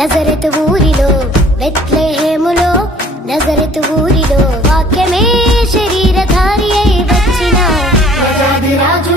Nazareth ఊరిలో బెత్లెహేములో Nazareth ఊరిలో వాక్యమే శరీరధారి అయి వచ్చిన. రాజు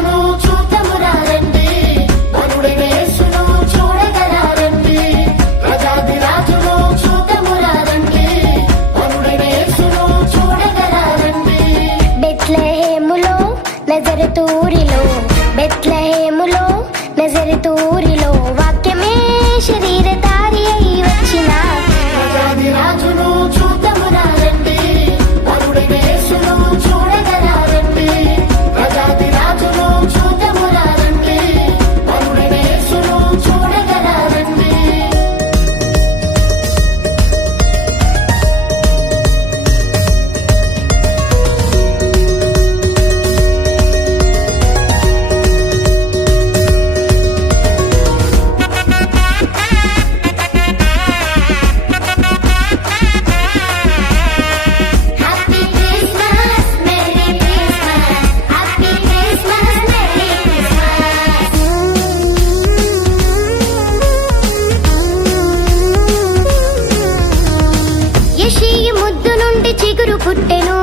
యషి ముద్దు నుండి చిగురు పుట్టెను.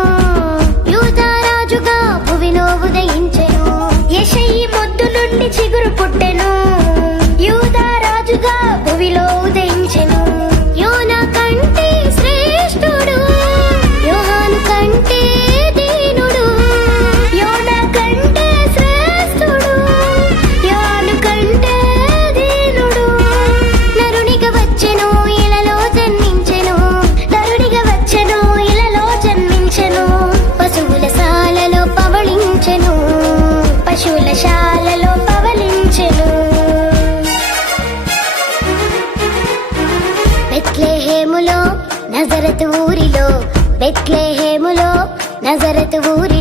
యూతారాజుగా భువిలో ఉదయించెను. యశయి ముద్దు నుండి చిగురు పుట్టెను. బెత్లేహేములో నజరత్ ఊరి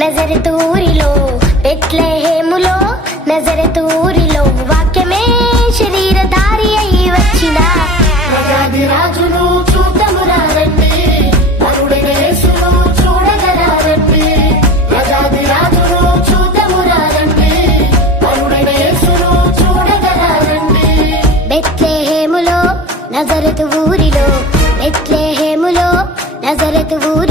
నజర తూరిలో పెట్లహేములో నజర తూరిలో వాక్యమే శరీరధారి అయి వచ్చిన. రాజును చూద్దాము ఊరిలో ఎట్లే హేములో నజరతు ఊరి